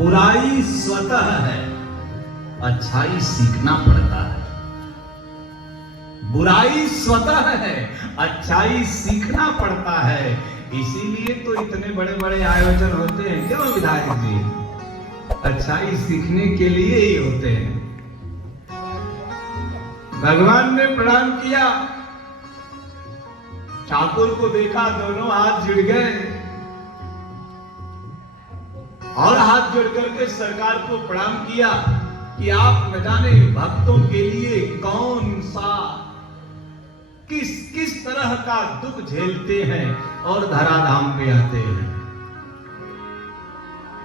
बुराई स्वतः है, अच्छाई सीखना पड़ता है। बुराई स्वतः है, अच्छाई सीखना पड़ता है। इसीलिए तो इतने बड़े बड़े आयोजन होते हैं, क्यों विधायक जी? अच्छाई सीखने के लिए ही होते हैं। भगवान ने प्रणाम किया, ठाकुर को देखा, दोनों हाथ जुड़ गए और हाथ जोड़ करके सरकार को प्रणाम किया कि आप न जाने भक्तों के लिए कौन सा किस तरह का दुख झेलते हैं और धराधाम पे आते हैं।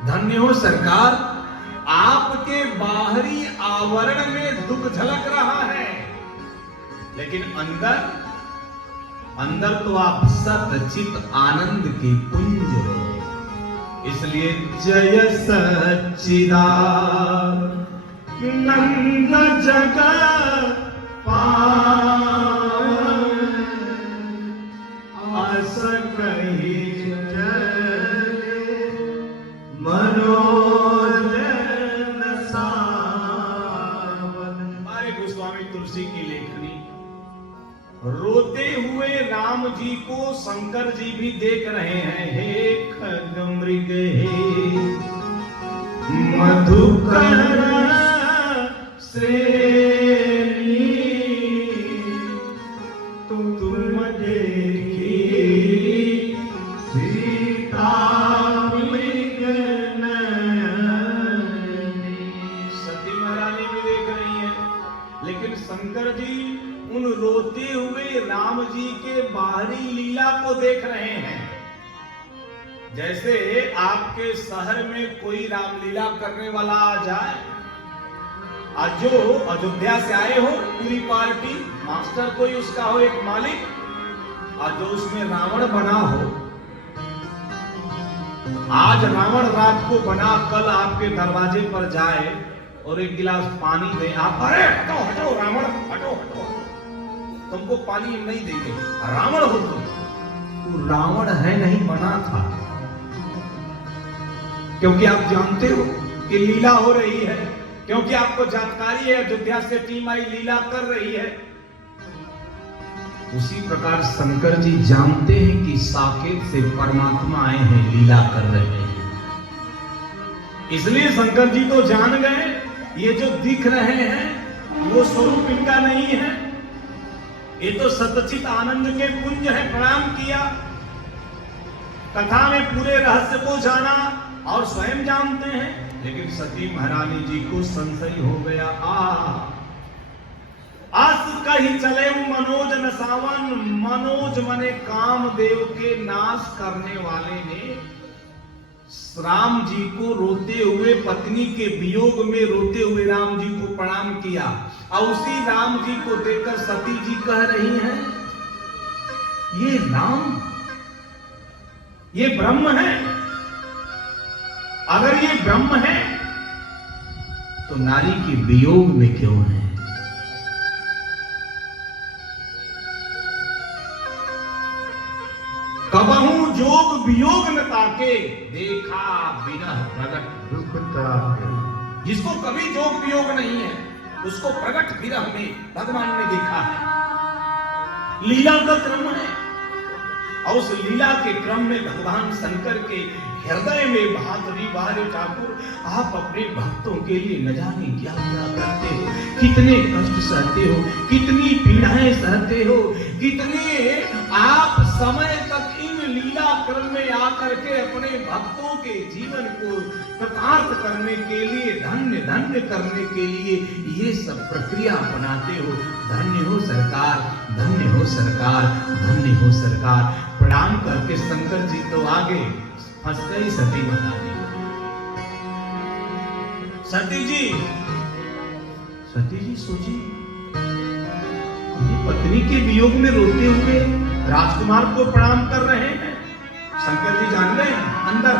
धन्य हो सरकार, आपके बाहरी आवरण में दुख झलक रहा है, लेकिन अंदर तो आप सतचित आनंद के पुंज हो। इसलिए जय सच्चिदानंद जगत पावै, आस कहि चले मनोज न सावन। हमारे गोस्वामी तुलसी की लेखनी, रोते हुए राम जी को शंकर जी भी देख रहे हैं। हे खगमृग हे मधुकर श्रेणी, तुम देखी सीता मृग नयनी। सती महारानी भी देख रही है, लेकिन शंकर जी उन रोते हुए राम जी के बाहरी लीला को देख रहे हैं। जैसे आपके शहर में कोई रामलीला करने वाला आ जाए, आज जो अयोध्या से आए हो पूरी पार्टी, मास्टर कोई उसका हो, एक मालिक, आज जो उसमें रावण बना हो, आज रावण रात को बना कल आपके दरवाजे पर जाए और एक गिलास पानी दे, आप अरे हटो हटो रावण हटो हटो, तुमको पानी नहीं देंगे, रावण हो तुम। तो रावण है नहीं, बना था। क्योंकि आप जानते हो कि लीला हो रही है, क्योंकि आपको जानकारी है अयोध्या से टीम आई लीला कर रही है। उसी प्रकार शंकर जी जानते हैं कि साकेत से परमात्मा आए हैं, लीला कर रहे हैं। इसलिए शंकर जी तो जान गए ये जो दिख रहे हैं वो स्वरूप इनका नहीं है, ये तो सतचित आनंद के पुंज है। प्रणाम किया, कथा में पूरे रहस्य को जाना और स्वयं जानते हैं, लेकिन सती महारानी जी को संशय हो गया। आस कहि चले मनोज न सावन, मनोज मने कामदेव के नाश करने वाले ने राम जी को रोते हुए, पत्नी के वियोग में रोते हुए राम जी को प्रणाम किया। और उसी राम जी को देखकर सती जी कह रही हैं, ये राम, ये ब्रह्म है। अगर ये ब्रह्म है तो नारी के वियोग में क्यों है? कबहू जोग वियोग न ताके, देखा बिना प्रगट दुख ताके। जिसको कभी जोग वियोग नहीं है उसको प्रगट विरह में भगवान ने देखा है। लीला का क्रम है और उस लीला के क्रम में भगवान शंकर के हृदय में भातरी बारे ठाकुर, आप अपने भक्तों के लिए न जाने क्या क्या करते हो, कितने कष्ट सहते हो, कितनी पीड़ाएं सहते हो, कितने आप समय तक इन लीला क्रम में आकर के अपने भक्तों के जीवन को कृतार्थ करने के लिए, धन्य धन्य करने के लिए ये सब प्रक्रिया अपनाते हो। धन्य हो सरकार, धन्य हो सरकार, धन्य हो सरकार। प्रणाम करके शंकर जी तो आगे फंस गई सती महारानी। सती जी सोची, ये पत्नी के वियोग में रोते हुए राजकुमार को प्रणाम कर रहे हैं। शंकर जी जान गए अंदर,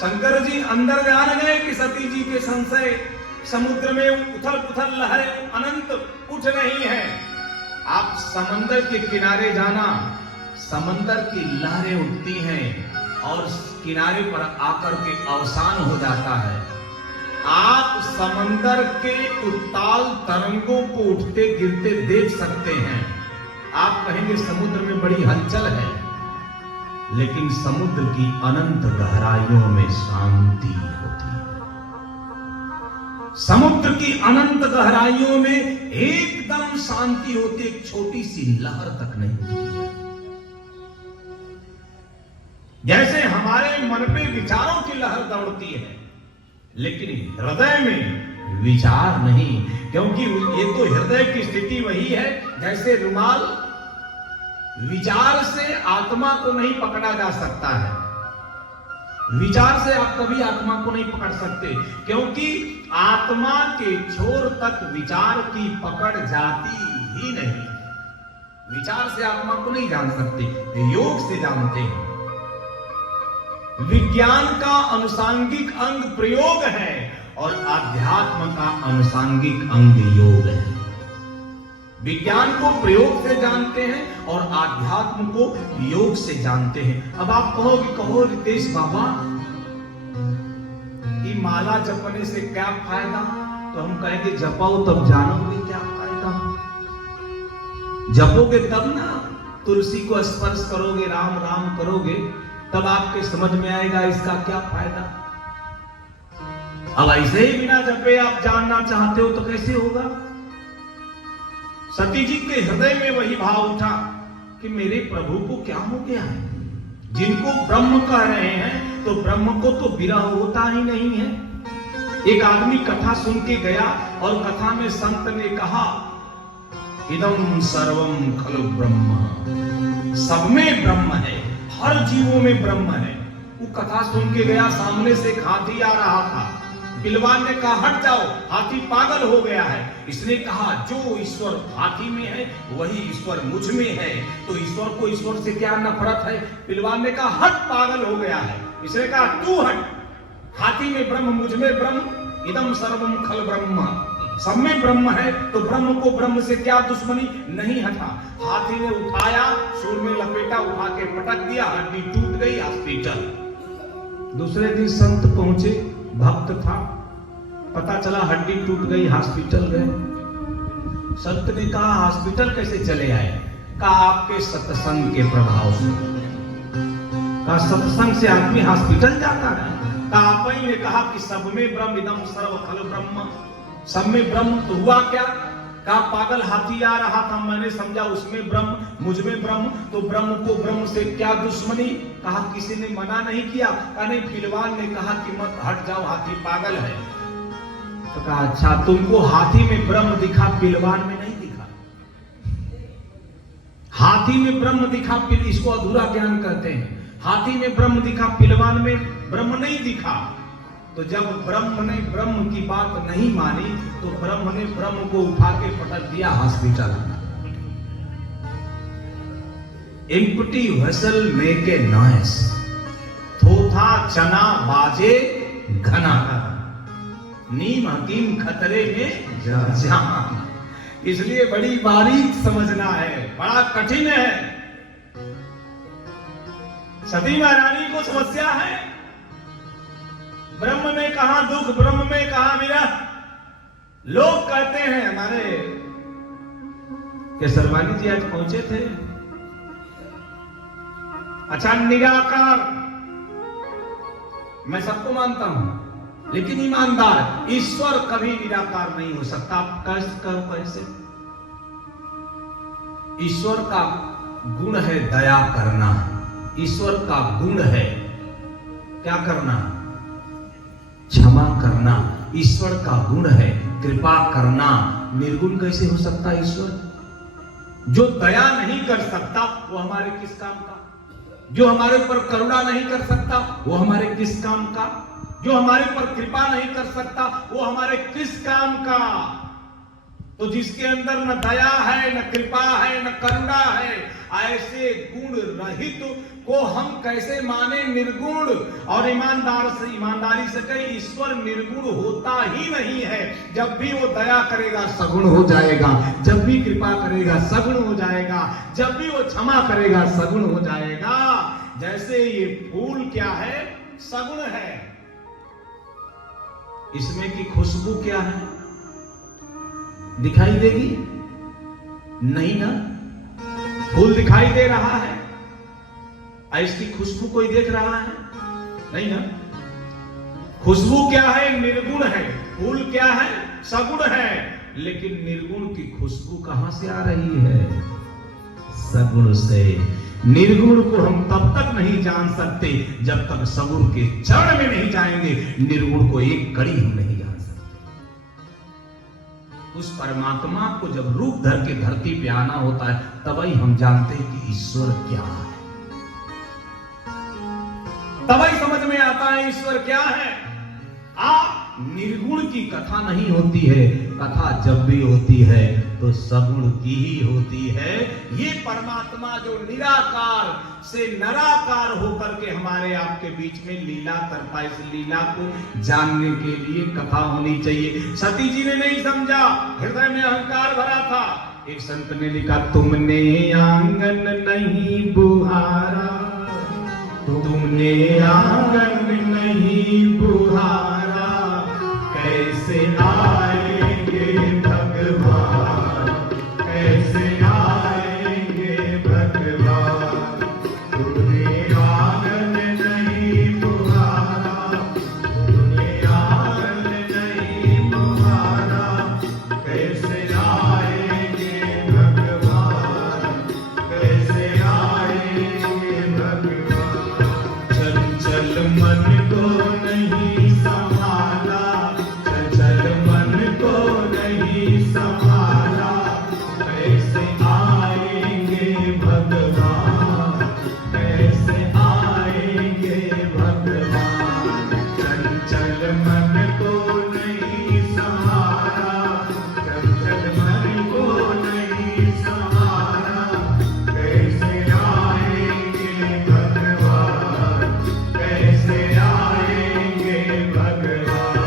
शंकर जी अंदर जान गए कि सती जी के संशय समुद्र में उथल पुथल लहरें अनंत उठ रही हैं। आप समंदर के किनारे जाना, समंदर की लहरें उठती हैं और किनारे पर आकर के अवसान हो जाता है। आप समंदर के उत्ताल तरंगों को उठते गिरते देख सकते हैं। आप कहेंगे समुद्र में बड़ी हलचल है, लेकिन समुद्र की अनंत गहराइयों में शांति होती है। समुद्र की अनंत गहराइयों में एकदम शांति होती है, एक छोटी सी लहर तक नहीं होती है। जैसे हमारे मन पे विचारों की लहर दौड़ती है, लेकिन हृदय में विचार नहीं, क्योंकि ये तो हृदय की स्थिति वही है जैसे रुमाल विचार से आत्मा को नहीं पकड़ा जा सकता है। विचार से आप कभी आत्मा को नहीं पकड़ सकते, क्योंकि आत्मा के छोर तक विचार की पकड़ जाती ही नहीं। विचार से आत्मा को नहीं जान सकते, योग से जानते हैं। विज्ञान का अनुसांगिक अंग प्रयोग है और आध्यात्म का अनुसांगिक अंग योग है। विज्ञान को प्रयोग से जानते हैं और आध्यात्म को योग से जानते हैं। अब आप कहो रितेश बाबा, ये माला जपने से क्या फायदा? तो हम कहेंगे जपाओ तब जानोगे क्या फायदा। जपोगे तब ना, तुलसी को स्पर्श करोगे, राम राम करोगे, तब आपके समझ में आएगा इसका क्या फायदा। अब ऐसे ही बिना जपे आप जानना चाहते हो तो कैसे होगा? सती जी के हृदय में वही भाव उठा कि मेरे प्रभु को क्या हो गया है। जिनको ब्रह्म कह रहे हैं तो ब्रह्म को तो विरह होता ही नहीं है। एक आदमी कथा सुन के गया और कथा में संत ने कहा इदं सर्वम खलु ब्रह्म, सब में ब्रह्म है, हर जीवों में ब्रह्म है। वो कथा सुन के गया, सामने से एक हाथी आ रहा था। पिलवान ने कहा हट जाओ, हाथी पागल हो गया है। इसने कहा जो ईश्वर हाथी में है वही ईश्वर मुझ में है, तो ईश्वर को ईश्वर से क्या नफरत है। पिलवान ने कहा हट, पागल हो गया है। इसने कहा तू हट, हाथी में ब्रह्म मुझ में ब्रह्म, इदम सर्वम खल ब्रह्म, सब में ब्रह्म है, तो ब्रह्म को ब्रह्म से क्या दुश्मनी। नहीं हटा। हाथी ने उठाया, सूर में लपेटा, उठा के पटक दिया, हड्डी टूट गई, हॉस्पिटल। दूसरे दिन संत पहुंचे, भक्त था, पता चला हड्डी टूट गई, हॉस्पिटल गए। संत ने कहा हॉस्पिटल कैसे चले आए? कहा आपके सत्संग के प्रभाव से। कहा सत्संग से आदमी हॉस्पिटल जाता है? कहा आप ही ने कहा कि सब में ब्रह्म, इदम सर्व खल ब्रह्म, सब में ब्रह्म, तो हुआ क्या? कहा पागल हाथी आ रहा था, मैंने समझा उसमें ब्रह्म मुझ में ब्रह्म, तो ब्रह्म को ब्रह्म से क्या दुश्मनी। कहा किसी ने मना नहीं किया। कहा नहीं, पिलवान ने कहा कि मत हट जाओ, हाथी पागल है। तो कहा अच्छा, तुमको हाथी में ब्रह्म दिखा, पिलवान में नहीं दिखा। हाथी में ब्रह्म दिखा, इसको अधूरा ज्ञान कहते हैं। हाथी में ब्रह्म दिखा, पिलवान में ब्रह्म नहीं दिखा। तो जब ब्रह्म ने ब्रह्म की बात नहीं मानी तो ब्रह्म ने ब्रह्म को उठा के पटक दिया hospital. Empty vessel make a noise, थोथा चना बाजे घना, नीम हकीम खतरे में जान। इसलिए बड़ी बारीक समझना है, बड़ा कठिन है। सती महारानी को समस्या है, ब्रह्म में कहा दुख, ब्रह्म में कहा विरह। लोग कहते हैं, हमारे केसरवानी जी आज पहुंचे थे। अच्छा, निराकार मैं सबको मानता हूं, लेकिन ईमानदार, ईश्वर कभी निराकार नहीं हो सकता। आप कैसे? ईश्वर का गुण है दया करना, ईश्वर का गुण है क्या करना? क्षमा करना। ईश्वर का गुण है कृपा करना। निर्गुण कैसे हो सकता ईश्वर? जो दया नहीं कर सकता वो हमारे किस काम का? जो हमारे ऊपर करुणा नहीं कर सकता वो हमारे किस काम का? जो हमारे ऊपर कृपा नहीं कर सकता वो हमारे किस काम का? तो जिसके अंदर न दया है, न कृपा है, न करुणा है, ऐसे गुण रहित को हम कैसे माने निर्गुण? और ईमानदारी से कहे, ईश्वर निर्गुण होता ही नहीं है। जब भी वो दया करेगा सगुण हो जाएगा, जब भी कृपा करेगा सगुण हो जाएगा, जब भी वो क्षमा करेगा सगुण हो जाएगा। जैसे ये फूल क्या है? सगुण है। इसमें की खुशबू क्या है? दिखाई देगी? नहीं ना। फूल दिखाई दे रहा है, इसकी खुशबू कोई देख रहा है? नहीं ना। खुशबू क्या है? निर्गुण है। फूल क्या है? सगुण है। लेकिन निर्गुण की खुशबू कहां से आ रही है? सगुण से। निर्गुण को हम तब तक नहीं जान सकते जब तक सगुण के चरण में नहीं जाएंगे। निर्गुण को एक कड़ी हम नहीं जान सकते। उस परमात्मा को जब रूप धर के धरती पे आना होता है, तभी हम जानते हैं कि ईश्वर क्या है। तभी समझ में आता है ईश्वर क्या है। निर्गुण की कथा नहीं होती है। कथा जब भी होती है तो सगुण की ही होती है। ये परमात्मा जो निराकार से नराकार होकर के हमारे आपके बीच में लीला करता है, इस लीला को जानने के लिए कथा होनी चाहिए। सती जी ने नहीं समझा, हृदय में अहंकार भरा था। एक संत ने लिखा, तुमने आंगन नहीं बुहारा, तुमने आंगन नहीं बुहारा, कैसे आएंगे भगवान, कैसे आएंगे भगवान। तुमने आंगन नहीं बुहारा, तुमने आंगन नहीं बुहारा, कैसे आएंगे भगवान, कैसे आएंगे भगवान। चंचल मन को नहीं संभाला, चंचल मन को नहीं संभाला, कैसे आएंगे भगवान, कैसे आएंगे भगवान। चंचल मन को नहीं संभाला, चंचल मन को नहीं संभाला, कैसे आएंगे भगवान, कैसे आएंगे भगवान।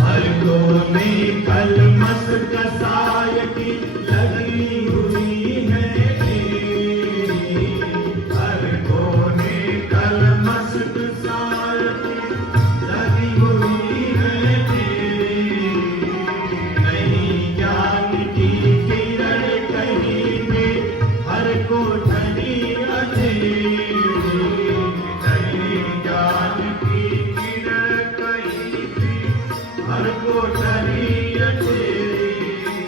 हर कोने कलमस कसाय की लगी हुई है, हर कोने कलमस कसाय की लगी हुई है। नहीं ज्ञान की किरण कहीं भी, हर कोठरी अंधेरी, नहीं ज्ञान की किरण कहीं भी, हर कोठरी अंधेरी।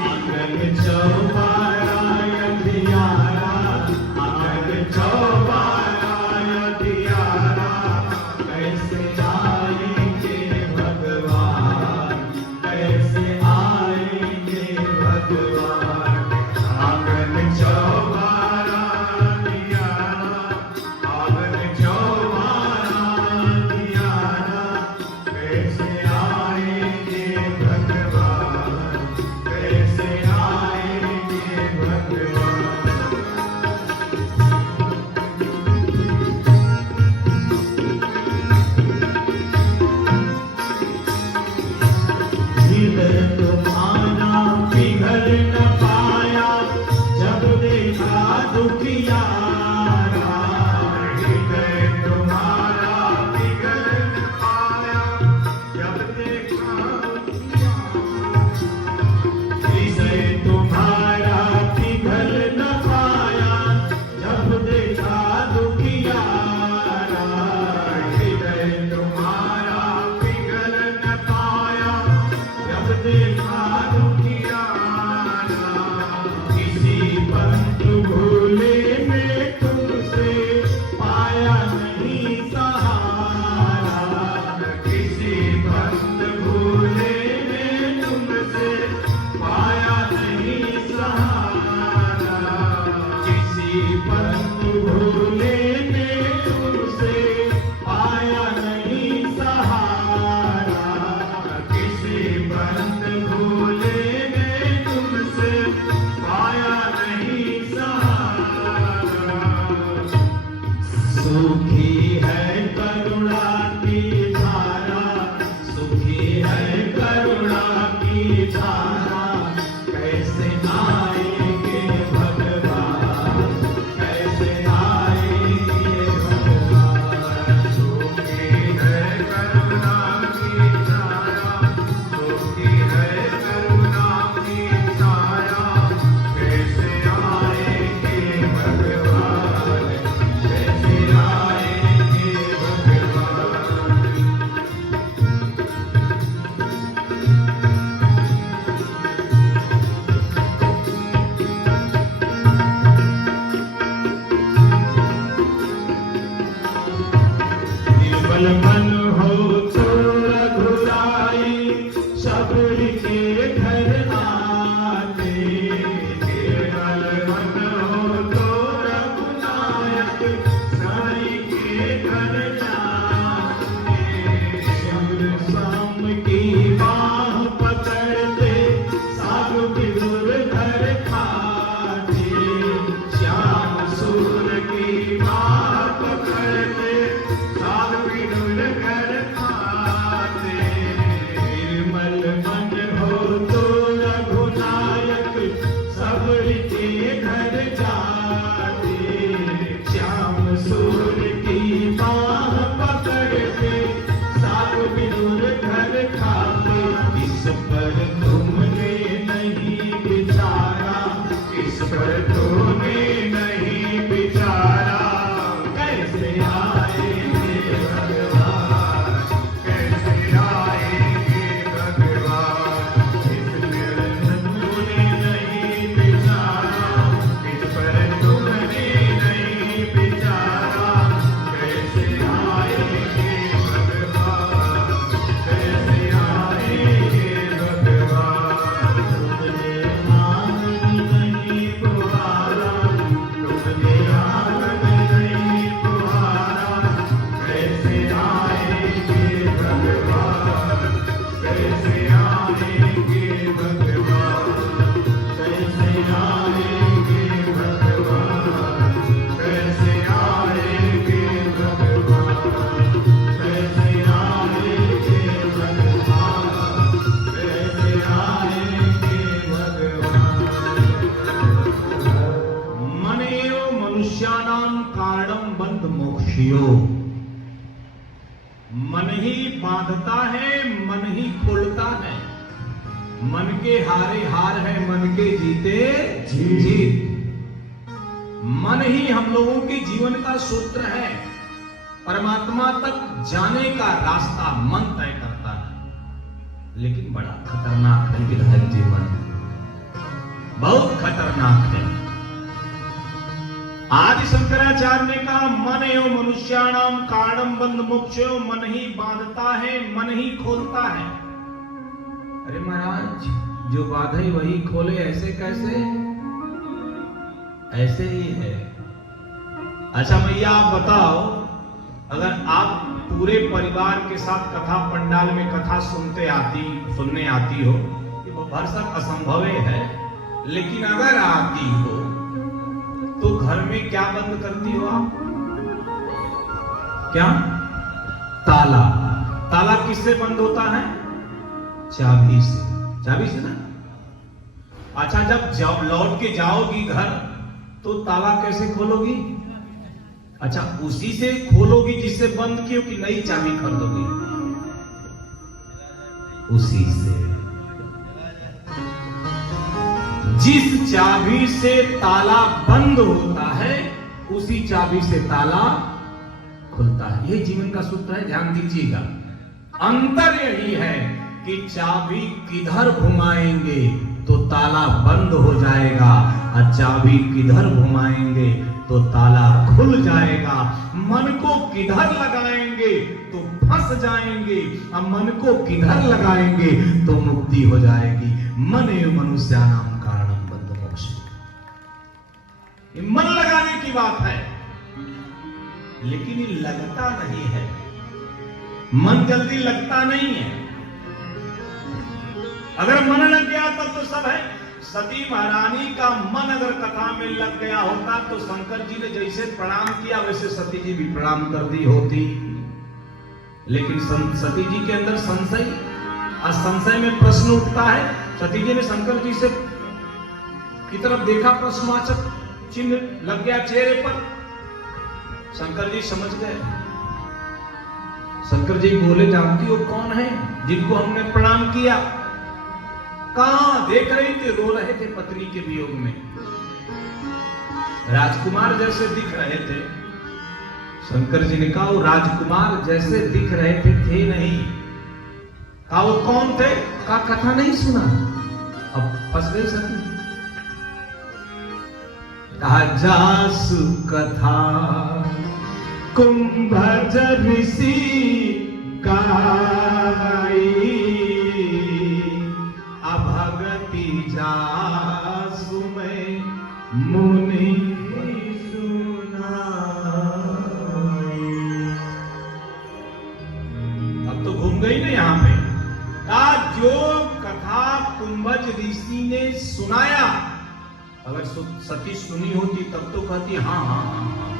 आंगन चौबारा अंधियारा, आंगन चौबारा अंधियारा, कैसे आएंगे भगवान, कैसे आएंगे भगवान। आंगन चौबारा अंधियारा, आंगन चौबारा अंधियारा, कैसे आएंगे भगवान, कैसे आएंगे भगवान। हृदय तुम्हारा पिघल न पाया, जब देखा रावण के घर जाते, श्याम सूर की बाह पकड़ के साग विदुर घर खाते। इस पर तुमने नहीं विचारा, इस पर तुमने नहीं विचारा, कैसे आएंगे भगवान, कैसे आएंगे भगवान। इस पर तुमने नहीं विचारा, इस पर तुमने नहीं विचारा, कैसे आएंगे भगवान, कैसे आएंगे भगवान। तुमने आंगन नहीं पुकारा, तुमने आंगन नहीं पुकारा, कैसे आएंगे भगवान, कैसे आएंगे भगवान, कैसे आएंगे भगवान, कैसे आएंगे भगवान, कैसे आएंगे भगवान, कैसे आएंगे भगवान। मनेयो मनुष्याणां कारणं बंध मोक्षयो। मन ही बांधता है, मन ही खोलता है। मन के हारे हार है, मन के जीते जीत। मन ही हम लोगों के जीवन का सूत्र है। परमात्मा तक जाने का रास्ता मन तय करता है। लेकिन बड़ा खतरनाक है विधायक जीवन, बहुत खतरनाक है। आदि शंकराचार्य ने कहा मन एवं मनुष्याणाम कारणम बंध मोक्षो। मन ही बांधता है, मन ही खोलता है। अरे महाराज, जो बांधे वही खोले, ऐसे कैसे? ऐसे ही है। अच्छा भैया आप बताओ, अगर आप पूरे परिवार के साथ कथा पंडाल में कथा सुनने आती हो, वो भरसक असंभव है, लेकिन अगर आती हो तो घर में क्या बंद करती हो आप? क्या? ताला। ताला किससे बंद होता है? चाबी से। चाबी से ना? अच्छा, जब लौट के जाओगी घर तो ताला कैसे खोलोगी? अच्छा, उसी से खोलोगी जिससे बंद कियो कि नई चाबी खरीदोगी? उसी से। जिस चाबी से ताला बंद होता है उसी चाबी से ताला खुलता है। यह जीवन का सूत्र है, ध्यान दीजिएगा। अंतर यही है कि चाबी किधर घुमाएंगे तो ताला बंद हो जाएगा, और चाबी किधर घुमाएंगे तो ताला खुल जाएगा। मन को किधर लगाएंगे तो फंस जाएंगे, और मन को किधर लगाएंगे तो मुक्ति हो जाएगी। मन एवं मनुष्याणाम कारणम बंध मोक्ष। मन लगाने की बात है, लेकिन ये लगता नहीं है। मन जल्दी लगता नहीं है। अगर मन लग गया तब तो सब है। सती महारानी का मन अगर कथा में लग गया होता तो शंकर जी ने जैसे प्रणाम किया वैसे सती जी भी प्रणाम कर दी होती। लेकिन सती जी के अंदर संशय, और संशय में प्रश्न उठता है। सती जी ने शंकर जी से की तरफ देखा, प्रश्नवाचक चिन्ह लग गया चेहरे पर। शंकर जी समझ गए। शंकर जी बोले, जानती हो कौन है जिनको हमने प्रणाम किया? कहां? देख रही थी, रो रहे थे पत्नी के वियोग में। राजकुमार जैसे दिख रहे थे। शंकर जी ने कहा, वो राजकुमार जैसे दिख रहे थे नहीं। कहा, वो कौन थे? कहा, कथा नहीं सुना। अब फंस गई सती। कहा, जासु कथा कुंभज ऋषि गाई, अभगति जासु में मुनि सुनाई। अब तो घूम गई ना यहाँ पे। जो कथा कुंभज ऋषि ने सुनाया, अगर सती सुनी होती तब तो कहती हाँ हाँ हाँ हाँ।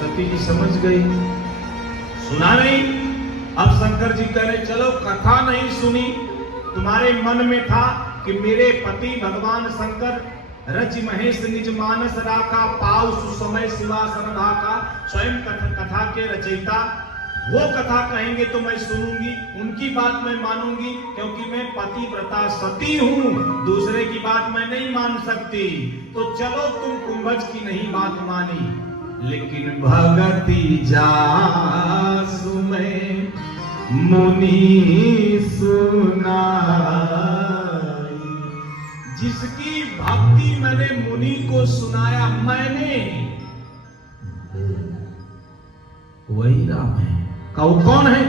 सती जी समझ गई, सुना नहीं। अब शंकर जी कह रहे, चलो कथा नहीं सुनी, तुम्हारे मन में था कि मेरे पति भगवान शंकर रच महेश निज मानस राखा, पाव सुसमय शिवा सरधा का, स्वयं कथा के रचयिता वो कथा कहेंगे तो मैं सुनूंगी, उनकी बात मैं मानूंगी, क्योंकि मैं पतिव्रता सती हूं, दूसरे की बात मैं नहीं मान सकती। तो चलो तुम कुंभज की नहीं बात मानी, लेकिन भगति जासु में मुनि सुनाई। जिसकी भक्ति मैंने मुनि को सुनाया, मैंने वही राम है। कौन है?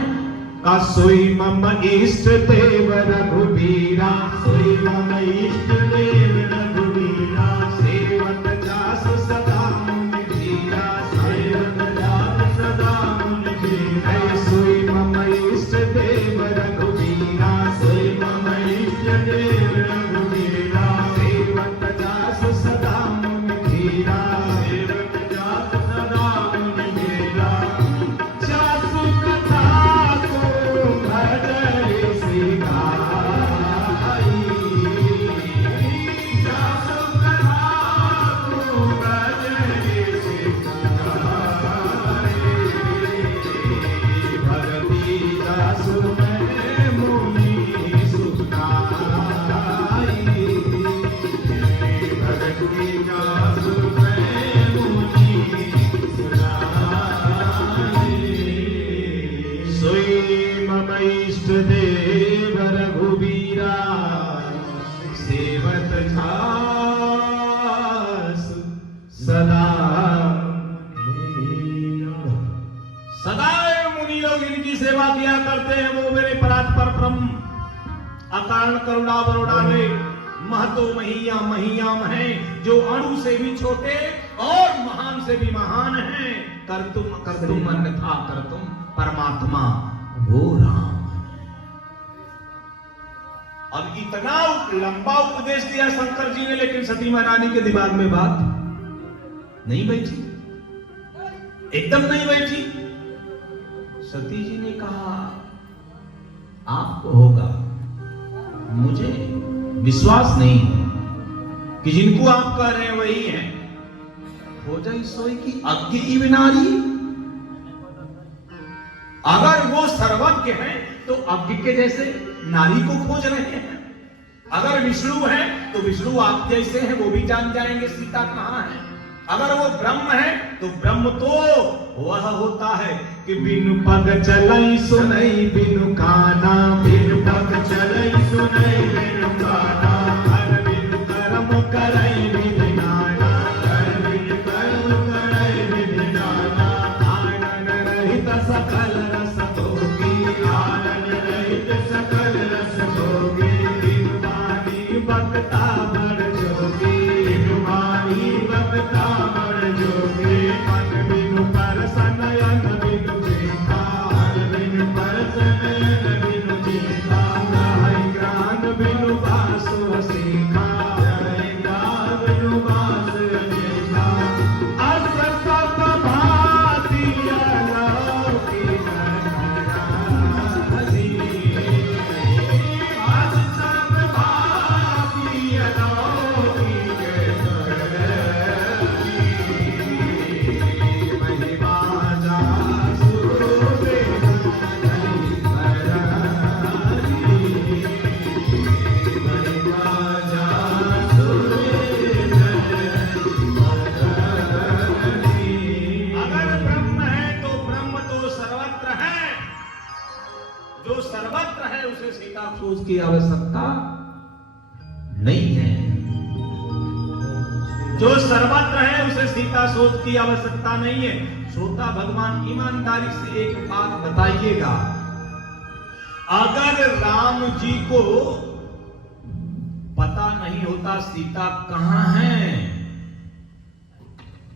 का सोई मम इष्ट देव रघुबीरा, सोई मम इष्ट देव रघुबीरा, सेवक दास सदा मुनि धीरा, सेवक दास सदा मुनि धीरा। सोई मम इष्ट देव रघुबीरा, सोई मम इष्ट देव रघुबीरा, सेवक दास सदा मुनि धीरा, सेवक दास सदा मुनि धीरा। जासु कथा को भजरे सिखाई, जासु कथा को भजरे सिखाई। भगति जासु में मुनि सुनाई, भगति जासु में मुनि सुनाई। सोई मम इष्ट देव रघुबीरा, सेवत झास सदा सदा मुनि लोग इनकी सेवा किया करते हैं। वो मेरे परात्पर ब्रह्म अकारण करुणा वरुणाले महतो महिया महियाम है, जो अणु से भी छोटे और महान से भी महान हैं। कर तुम अन्यथा कर तुम परमात्मा वो राम। अब इतना लंबा उपदेश दिया शंकर जी ने, लेकिन सती महारानी के दिमाग में बात नहीं बैठी, एकदम नहीं बैठी। सती जी ने कहा आपको होगा, मुझे विश्वास नहीं कि जिनको आप कह रहे हैं वही है। हो जाए सोई की अज्ञ नारी, अगर वो सर्वज्ञ है तो अज्ञ के जैसे नारी को खोज रहे हैं। अगर विष्णु है तो विष्णु आप जैसे हैं, वो भी जान जाएंगे सीता कहां है। अगर वो ब्रह्म है तो ब्रह्म तो वह होता है कि बिनु पग चलई सुनई बिनु काना, बिनु पग चलई सुनई बिनु काना, हर बिनु कर्म करई विधि नाना, हर बिनु कर्म करई विधि नाना। आनन रहित सकल रस भोगी, आनन रहित सकल रस भोगी, बिनु वाणी बक्ता बड़ जोगी, बिनु वाणी बक्ता बड़ जोगी। मन बिनु परसन अन बिनु देखा, मन बिनु परसन अन बिनु देखा, गाय ज्ञान बिनु बास वसीखा, गाय ज्ञान बिनु बास वसीखा। अस सब भांति अलौकिक धराधि, अस सब भांति अलौकिक धराधि। महिमा जासु बेधि धराधि, महिमा जासु बेधि धराधि। अगर ब्रह्म है तो ब्रह्म तो सर्वत्र है, जो सर्वत्र है उसे सीता खोज की आवश्यकता नहीं है। जो सर्वत्र है उसे सीता सोच की आवश्यकता नहीं है। श्रोता भगवान ईमानदारी से एक बात बताइएगा, अगर राम जी को पता नहीं होता सीता कहां है,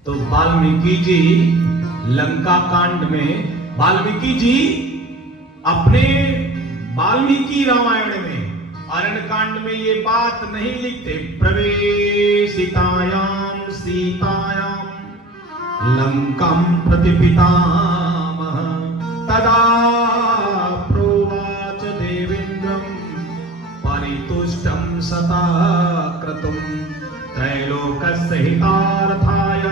तो वाल्मीकि जी लंका कांड में, वाल्मीकि जी अपने वाल्मीकि रामायण में अरण्य कांड में ये बात नहीं लिखते, प्रवेशितायाम सीतायाम लंकाम प्रतिपितामह तदा प्रोवाच देवेन्द्रम परितुष्टम सता सहितार्थाय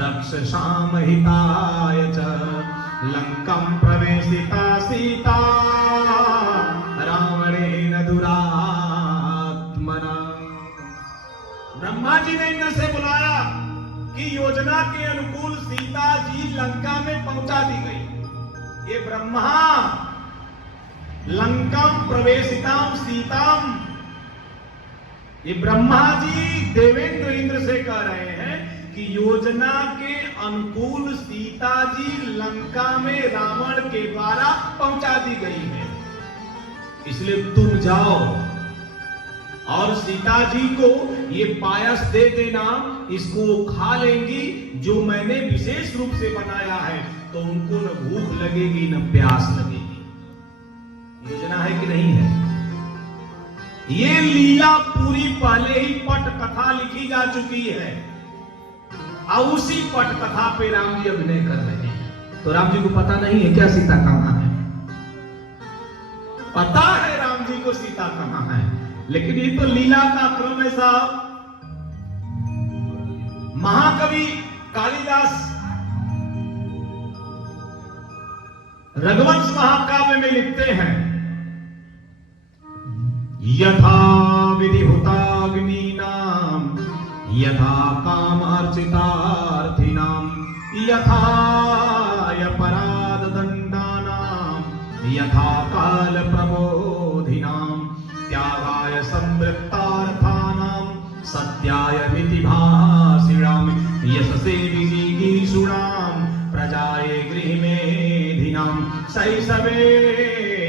रक्षसाम हिताय च लंकां प्रवेशिता सीता रावणेन दुरात्मना। ब्रह्मा जी ने इंद्र से बुलाया कि योजना के अनुकूल सीता जी लंका में पहुंचा दी गई। ये ब्रह्मा लंका प्रवेशिताम सीताम, ये ब्रह्मा जी देवेंद्र इंद्र से कह रहे हैं कि योजना के अनुकूल सीता जी लंका में रावण के द्वारा पहुंचा दी गई है, इसलिए तुम जाओ और सीता जी को ये पायस दे देना, इसको वो खा लेंगी जो मैंने विशेष रूप से बनाया है, तो उनको न भूख लगेगी न प्यास लगेगी। योजना है कि नहीं है? ये लीला पूरी पहले ही पट कथा लिखी जा चुकी है और उसी पट कथा पे राम जी अभिनय कर रहे हैं। तो राम जी को पता नहीं है क्या सीता कहां है? पता है राम जी को सीता कहां है, लेकिन ये तो लीला का क्रम है साहब। महाकवि कालिदास रघुवंश महाकाव्य में लिखते हैं, यथा विधिहुताग्नीनां यथा कामार्चितार्थिनां यथा अपराधदण्डानां यथा कालप्रबोधिनां त्यागाय संवृत्तार्थानां सत्याय नीतिभाषिणां यशसे विजिगीषुणां प्रजाये गृहमेधिनां शैशवे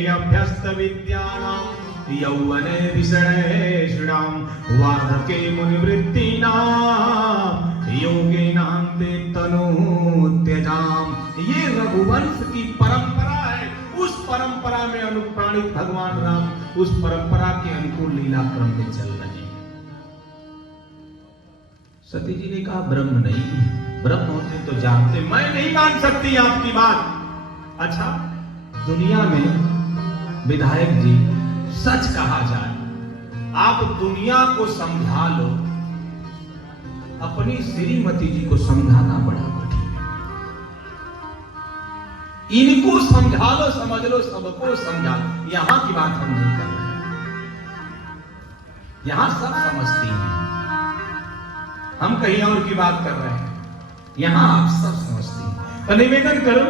अभ्यस्तविद्यानां यौवने विषयेषुणां वार्धके मुनिवृत्तीनां योगिनान्ते तनूत्यजाम्। ये रघुवंश की परंपरा है, उस परंपरा में अनुप्राणित भगवान राम उस परंपरा के अनुकूल लीला क्रम में चल रहे हैं। सती जी ने कहा ब्रह्म नहीं है, ब्रह्म होते तो जानते। मैं नहीं मान सकती आपकी बात। अच्छा, दुनिया में विधायक जी सच कहा जाए, आप दुनिया को समझा लो, अपनी श्रीमती जी को समझाना बड़ा कठिन है। इनको समझा लो, समझ लो, सबको समझा लो। यहां की बात हम नहीं कर रहे हैं, यहां सब समझती हैं, हम कहीं और की बात कर रहे हैं, यहां आप सब समझती हैं। तो निवेदन करो,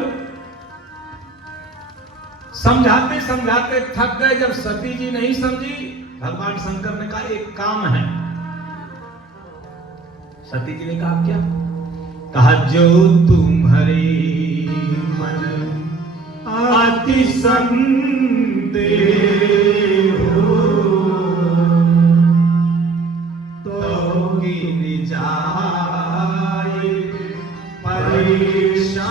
समझाते समझाते थक गए, जब सती जी नहीं समझी, भगवान शंकर ने कहा एक काम है। सती जी ने कहा क्या? कहा जो तुम्हारे मन अति संदेह हो तो गिन जाए परीक्षा।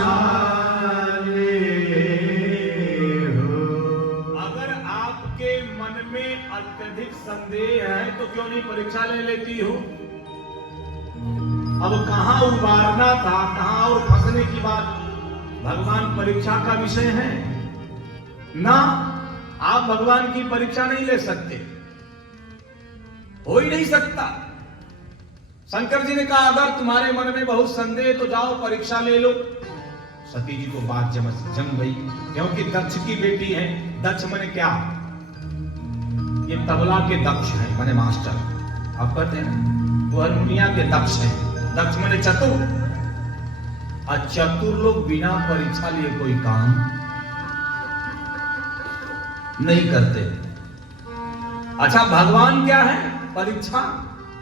अत्यधिक संदेह है तो क्यों नहीं परीक्षा ले लेती हो? अब कहां उबारना था, कहां और फंसने की बात। भगवान परीक्षा का विषय है ना, आप भगवान की परीक्षा नहीं ले सकते, हो ही नहीं सकता। शंकर जी ने कहा अगर तुम्हारे मन में बहुत संदेह तो जाओ परीक्षा ले लो। सती जी को बात जम गई, क्योंकि दक्ष की बेटी है। दक्ष माने क्या? ये तबला के दक्ष हैं, माने मास्टर। आप कहते हैं वो हारमोनिया के दक्ष हैं। दक्ष माने चतुर, और चतुर लोग बिना परीक्षा लिए कोई काम नहीं करते। अच्छा, भगवान क्या है? परीक्षा।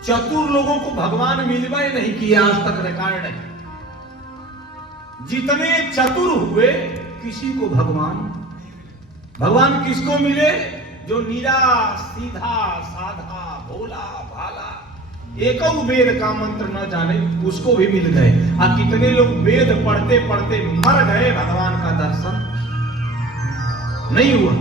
चतुर लोगों को भगवान मिलवा नहीं किए, आज तक रिकॉर्ड है। जितने चतुर हुए किसी को भगवान किसको मिले? जो नीरा सीधा साधा भोला भाला एक वेद का मंत्र न जाने, उसको भी मिल गए। और कितने लोग वेद पढ़ते पढ़ते मर गए, भगवान का दर्शन नहीं हुआ।